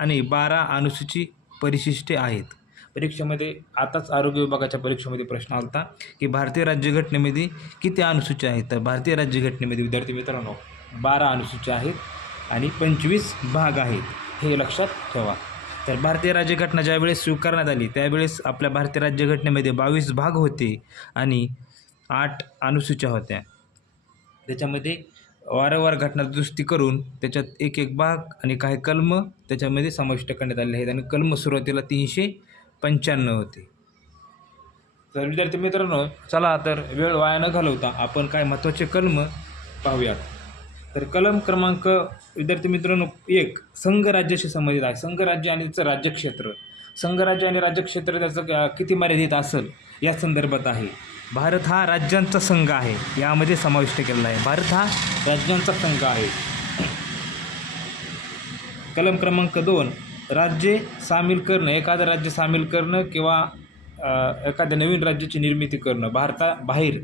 आणि बारा अनुसूची परिशिष्टे आहेत. परीक्षेमध्ये आताच आरोग्य विभागाच्या परीक्षेमध्ये प्रश्न आला होता की भारतीय राज्यघटनेमध्ये किती अनुसूची आहेत? तर भारतीय राज्यघटनेमध्ये विद्यार्थी मित्रांनो बारा अनुसूची आहेत आणि पंचवीस भाग आहेत. हे लक्षात ठेवा. तर भारतीय राज्यघटना ज्यावेळेस स्वीकारण्यात आली त्यावेळेस आपल्या भारतीय राज्यघटनेमध्ये बावीस भाग होते आणि आठ अनुसूच्या होत्या. त्याच्यामध्ये वारंवार घटना दुरुस्ती करून त्याच्यात एक एक भाग आणि काही कलम त्याच्यामध्ये समाविष्ट करण्यात आलेले आहेत. आणि कलम सुरुवातीला तीनशे पंच्याण्णव होते. तर विद्यार्थी मित्रांनो चला तर वेळ वाया न घालवता आपण काय महत्त्वाचे कलम पाहूयात. तर कलम क्रमांक विद्यार्थी मित्रांनो एक संघराज्याशी संबंधित आहे. संघ राज्य आणि त्याचं राज्यक्षेत्र. संघराज्य आणि राज्यक्षेत्र त्याचं किती मर्यादित असेल या संदर्भात आहे. भारत हा राज्यांचा संघ आहे. यामध्ये समाविष्ट केलेला आहे. भारत हा राज्यांचा संघ आहे. कलम क्रमांक दोन. राज्ये सामील करणं एखादं राज्य सामील करणं किंवा एखाद्या नवीन राज्याची निर्मिती करणं भारताबाहेर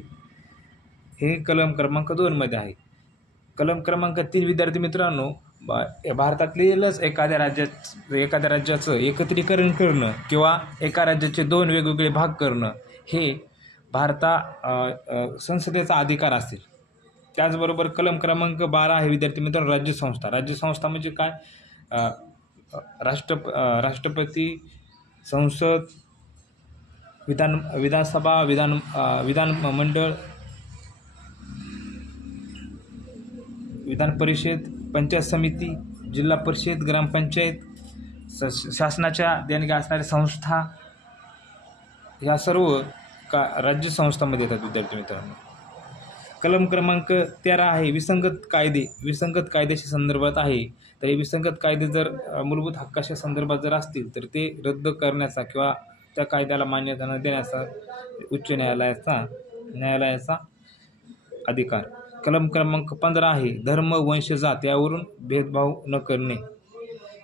हे कलम क्रमांक दोनमध्ये आहे. कलम क्रमांक तीन विद्यार्थी मित्रांनो बा भारतातीलच एखाद्या राज्यात एखाद्या राज्याचं एकत्रीकरण करणं किंवा एका राज्याचे दोन वेगवेगळे भाग करणं हे भारता संसदेचा अधिकार असेल त्याचबरोबर कलम क्रमांक बारा आहे विद्यार्थी मित्रांनो राज्यसंस्था राज्यसंस्था म्हणजे काय? राष्ट्र राष्ट्रपती संसद विधान विधानसभा विधान विधान मंडळ विधान परिषद पंचायत समिती जिल्हा परिषद ग्रामपंचायत स शासनाच्या देणग्या असणाऱ्या संस्था या सर्व का राज्य संस्थांमध्ये येतात विद्यार्थी मित्रांनो? कलम क्रमांक तेरा आहे विसंगत कायदे. विसंगत कायद्याच्या संदर्भात आहे. तर हे विसंगत कायदे जर मूलभूत हक्काच्या संदर्भात जर असतील तर ते रद्द करण्याचा किंवा त्या कायद्याला मान्यता न देण्याचा उच्च न्यायालयाचा न्यायालयाचा अधिकार. कलम क्रमांक पंधरा आहे धर्म वंश जात यावरून भेदभाव न करणे.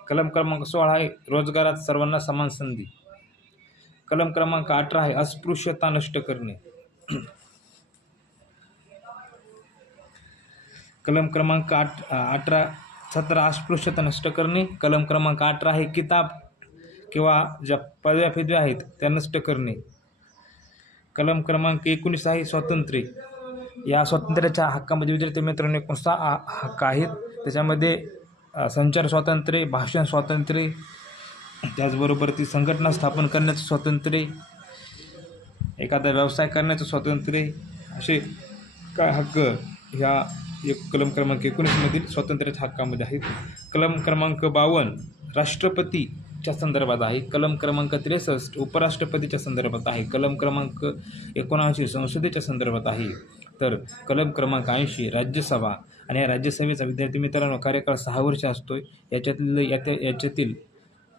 कलम क्रमांक सोळा आहे रोजगारात सर्वांना समान संधी. कलम क्रमांक अठरा आहे अस्पृश्यता नष्ट करणे. कलम क्रमांक आठ अठरा सतरा अस्पृश्यता नष्ट करणे. कलम क्रमांक अठरा आहे किताब किंवा ज्या पदव्या फिदव्या आहेत त्या नष्ट करणे. कलम क्रमांक एकोणीस आहे स्वातंत्र्य. या स्वातंत्र्याच्या हक्कामध्ये विद्यार्थी मित्रांनो एकोणसा हक्क आहेत. त्याच्यामध्ये संचार स्वातंत्र्य भाषण स्वातंत्र्य त्याचबरोबर ती संघटना स्थापन करण्याचं स्वातंत्र्य एखादा व्यवसाय करण्याचं स्वातंत्र्य असे काय हक्क ह्या एक कलम क्रमांक एकोणीसमधील स्वातंत्र्याच्या हक्कामध्ये आहेत. कलम क्रमांक बावन्न राष्ट्रपतीच्या संदर्भात आहे. कलम क्रमांक त्रेसष्ट उपराष्ट्रपतीच्या संदर्भात आहे. कलम क्रमांक एकोणऐंशी संसदेच्या संदर्भात आहे. तर कलम क्रमांक ऐंशी राज्यसभा. आणि या राज्यसभेचा विद्यार्थी मित्रांनो कार्यकाळ सहा वर्ष असतो याच्यातील याच्या याच्यातील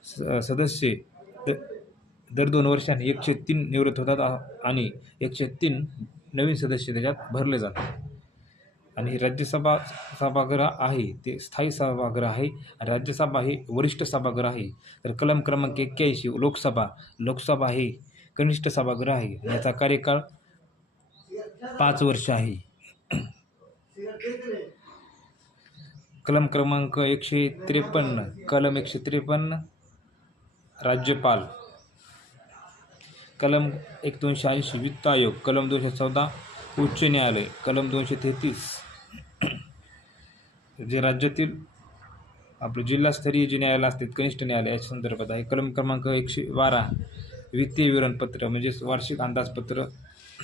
स सदस्य द दर दोन वर्षांनी एकशे तीन निवृत्त होतात आणि एकशे तीन नवीन सदस्य त्याच्यात भरले जातात. आणि राज्यसभा सभागृह आहे ते स्थायी सभागृह आहे आणि राज्यसभा हे वरिष्ठ सभागृह आहे. तर कलम क्रमांक एक्क्याऐंशी लोकसभा. लोकसभा हे कनिष्ठ सभागृह आहे. याचा कार्यकाळ पाच वर्ष आहे. कलम क्रमांक एकशे त्रेपन्न कलम एकशे त्रेपन्न राज्यपाल. कलम एक दोनशे ऐंशी वित्त आयोग कलम दोनशे चौदा उच्च न्यायालय कलम दोनशे तेहतीस. जे राज्यातील आपलं जिल्हास्तरीय जे न्यायालय असतात कनिष्ठ न्यायालय याच्या संदर्भात आहे. कलम क्रमांक एकशे बारा वित्तीय विवरणपत्र म्हणजेच वार्षिक अंदाजपत्र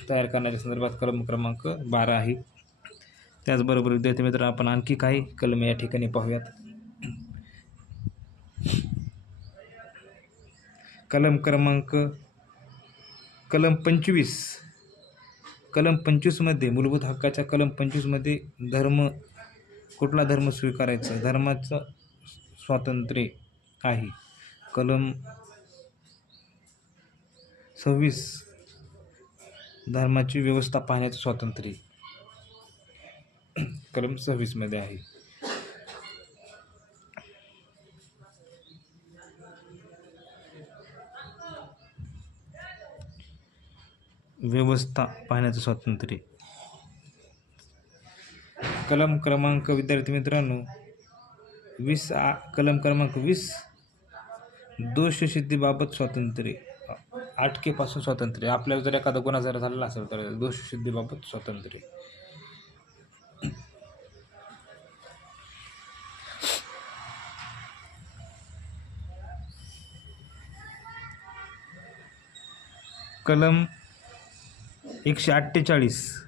तयार करण्याच्या संदर्भात कलम क्रमांक बारा आहे. त्याचबरोबर विद्यार्थी मित्र आपण आणखी काही कलम या ठिकाणी पाहूयात. कलम क्रमांक कलम पंचवीस. कलम पंचवीसमध्ये मूलभूत हक्काच्या कलम पंचवीसमध्ये धर्म कुठला धर्म स्वीकारायचा? धर्माचं स्वातंत्र्य आहे. कलम सव्वीस धर्माची व्यवस्था पाहण्याचं स्वातंत्र्य. कलम सव्वीसमध्ये आहे. व्यवस्था पाहण्याचं स्वातंत्र्य. कलम क्रमांक विद्यार्थी मित्रांनो वीस आ कलम क्रमांक वीस दोषसिद्धीबाबत स्वातंत्र्य. अटकेपासून स्वातंत्र्य. आपल्याला जर एखादा गुन्हा जर झालेला असेल तर दोषसिद्धीबाबत स्वातंत्र्य. कलम एकशे अठ्ठेचाळीस.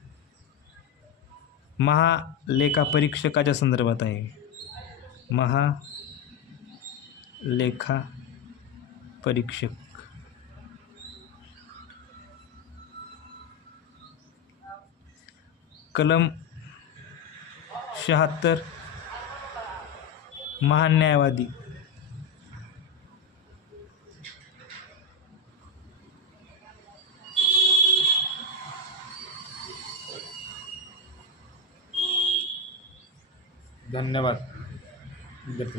महालेखापरीक्षकाच्या संदर्भात आहे. महालेखा परीक्षक कलम शहात्तर. महान धन्यवाद.